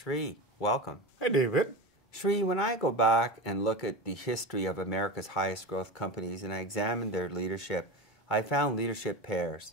Sri, welcome. Hi, David. Sri, when I go back and look at the history of America's highest growth companies and I examine their leadership, I found leadership pairs.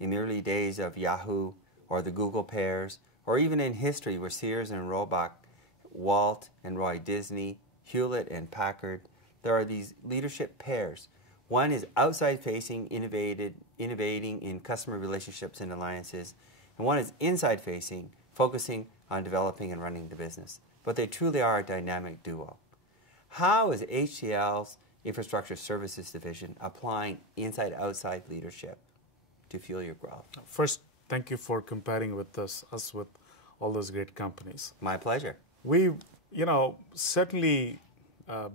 In the early days of Yahoo or the Google pairs, or even in history with Sears and Roebuck, Walt and Roy Disney, Hewlett and Packard, there are these leadership pairs. One is outside-facing, innovating in customer relationships and alliances, and one is inside-facing, focusing on developing and running the business. But they truly are a dynamic duo. How is HCL's Infrastructure Services Division applying inside-outside leadership to fuel your growth? First, thank you for comparing with us with all those great companies. My pleasure. We, certainly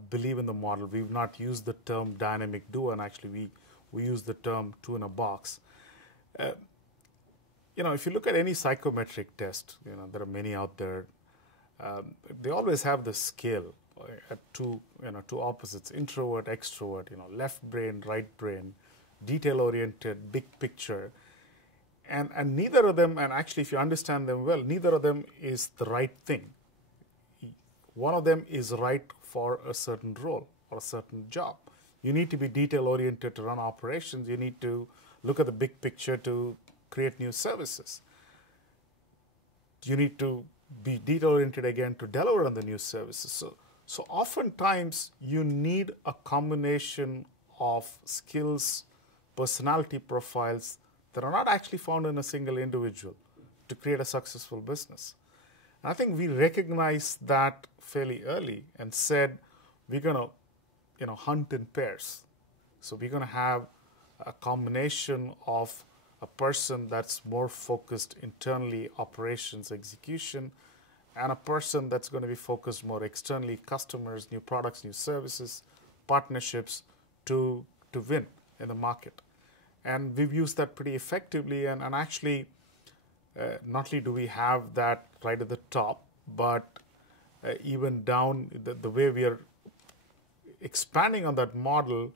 believe in the model. We've not used the term dynamic duo, and actually we use the term two in a box. If you look at any psychometric test, there are many out there. They always have the scale at two opposites: introvert, extrovert. Left brain, right brain, detail-oriented, big picture. And neither of them, and actually if you understand them well, neither of them is the right thing. One of them is right for a certain role or a certain job. You need to be detail-oriented to run operations. You need to look at the big picture to create new services. You need to be detail-oriented again to deliver on the new services. So oftentimes you need a combination of skills, personality profiles that are not actually found in a single individual to create a successful business. And I think we recognized that fairly early and said we're going to, hunt in pairs. So we're going to have a combination of a person that's more focused internally, operations, execution, and a person that's going to be focused more externally, customers, new products, new services, partnerships to win in the market. And we've used that pretty effectively, and actually, not only do we have that right at the top, but even down the way we are expanding on that model,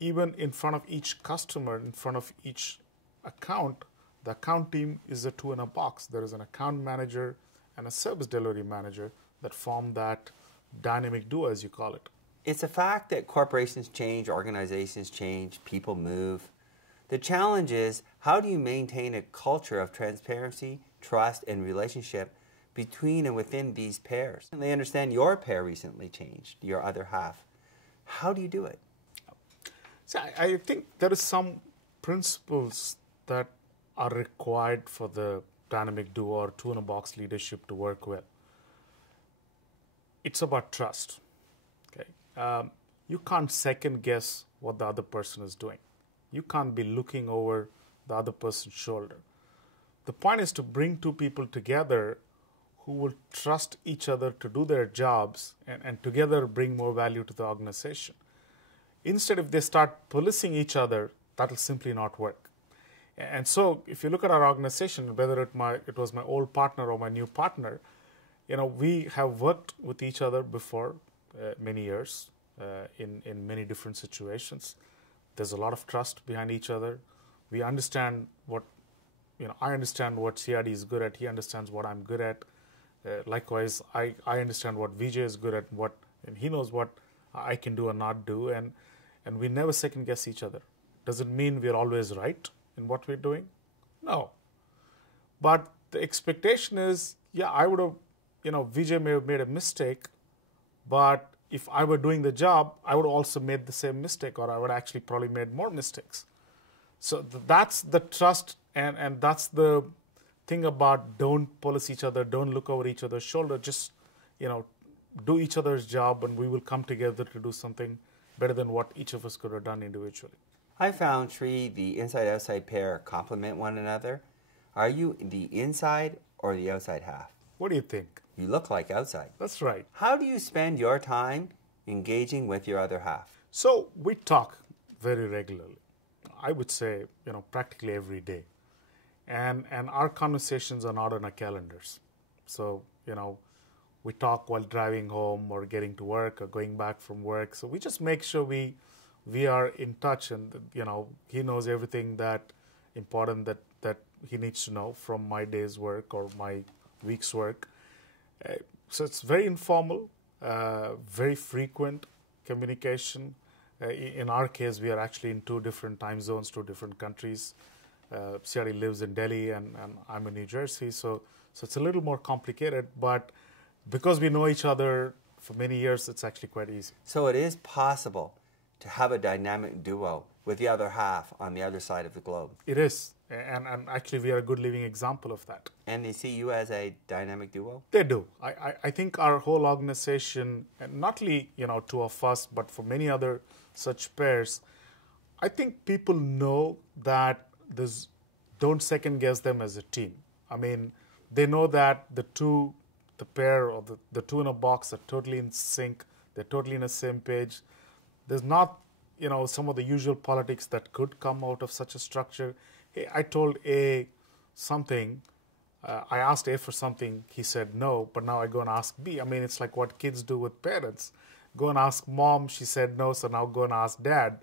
even in front of each customer, in front of each account, the account team is a two in a box. There is an account manager and a service delivery manager that form that dynamic duo, as you call it. It's a fact that corporations change, organizations change, people move. The challenge is, how do you maintain a culture of transparency, trust, and relationship between and within these pairs? And they understand your pair recently changed, your other half. How do you do it? See, I think there is some principles that are required for the dynamic duo or two-in-a-box leadership to work well. It's about trust. Okay, you can't second-guess what the other person is doing. You can't be looking over the other person's shoulder. The point is to bring two people together who will trust each other to do their jobs and together bring more value to the organization. Instead, if they start policing each other, that will simply not work. And so if you look at our organization, whether it was my old partner or my new partner, we have worked with each other before many years in many different situations. There's a lot of trust behind each other. We understand I understand what CRD is good at. He understands what I'm good at. Likewise, I understand what Vijay is good at, and he knows what I can do or not do, and we never second guess each other. Does it mean we're always right in what we're doing? No. But the expectation is, I would have, Vijay may have made a mistake, but if I were doing the job, I would also made the same mistake, or I would actually probably made more mistakes. So that's the trust, and that's the thing about don't police each other, don't look over each other's shoulder, just, do each other's job, and we will come together to do something better than what each of us could have done individually. I found, Sri, the inside-outside pair complement one another. Are you the inside or the outside half? What do you think? You look like outside. That's right. How do you spend your time engaging with your other half? So we talk very regularly. I would say, practically every day. And our conversations are not on our calendars. So, we talk while driving home or getting to work or going back from work. So we just make sure we are in touch, and he knows everything that important that he needs to know from my day's work or my week's work. So it's very informal, very frequent communication. In our case, we are actually in 2 different time zones, 2 different countries. CRD lives in Delhi and I'm in New Jersey, so it's a little more complicated, but because we know each other for many years, it's actually quite easy. So it is possible to have a dynamic duo with the other half on the other side of the globe. It is, and actually we are a good living example of that. And they see you as a dynamic duo? They do. I think our whole organization, and not only 2 of us, but for many other such pairs, I think people know that don't second guess them as a team. I mean, they know that the pair or the 2 in a box are totally in sync. They're totally in the same page. There's not, some of the usual politics that could come out of such a structure. Hey, I told A something. I asked A for something. He said no, but now I go and ask B. I mean, it's like what kids do with parents. Go and ask mom. She said no, so now go and ask dad.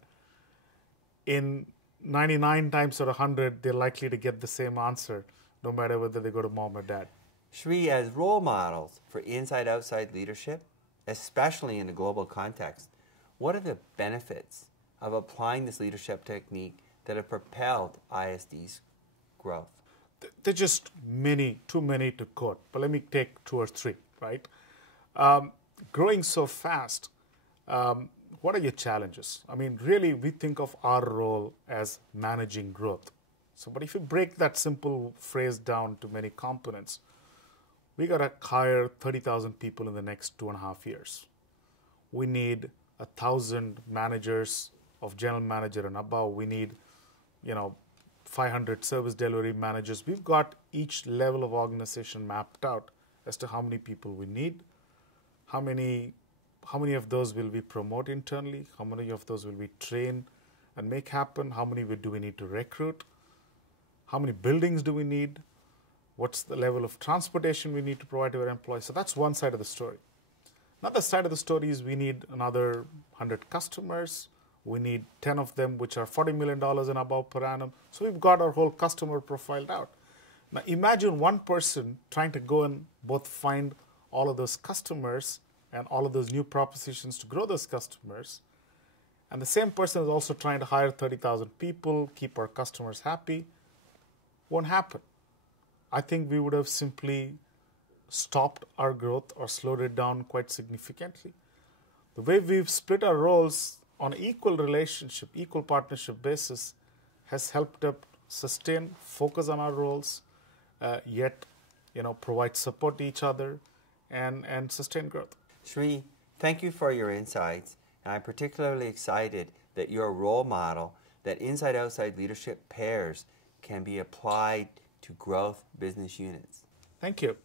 In 99 times out of 100, they're likely to get the same answer, no matter whether they go to mom or dad. Shri, as role models for inside-outside leadership, especially in a global context, what are the benefits of applying this leadership technique that have propelled ISD's growth? They're just too many to quote, but let me take 2 or 3, right? Growing so fast, what are your challenges? I mean, really, we think of our role as managing growth. But if you break that simple phrase down to many components, we got to hire 30,000 people in the next 2.5 years. We need 1,000 managers of general manager and above. We need, 500 service delivery managers. We've got each level of organization mapped out as to how many people we need, how many of those will we promote internally, how many of those will we train and make happen, how many do we need to recruit, how many buildings do we need, what's the level of transportation we need to provide to our employees. So that's one side of the story. Another side of the story is we need another 100 customers. We need 10 of them which are $40 million and above per annum. So we've got our whole customer profiled out. Now imagine one person trying to go and both find all of those customers and all of those new propositions to grow those customers. And the same person is also trying to hire 30,000 people, keep our customers happy. Won't happen. I think we would have simply stopped our growth or slowed it down quite significantly. The way we've split our roles on an equal relationship, equal partnership basis has helped us sustain, focus on our roles, yet provide support to each other and sustain growth. Shri, thank you for your insights. And I'm particularly excited that you're a role model that inside-outside leadership pairs can be applied to growth business units. Thank you.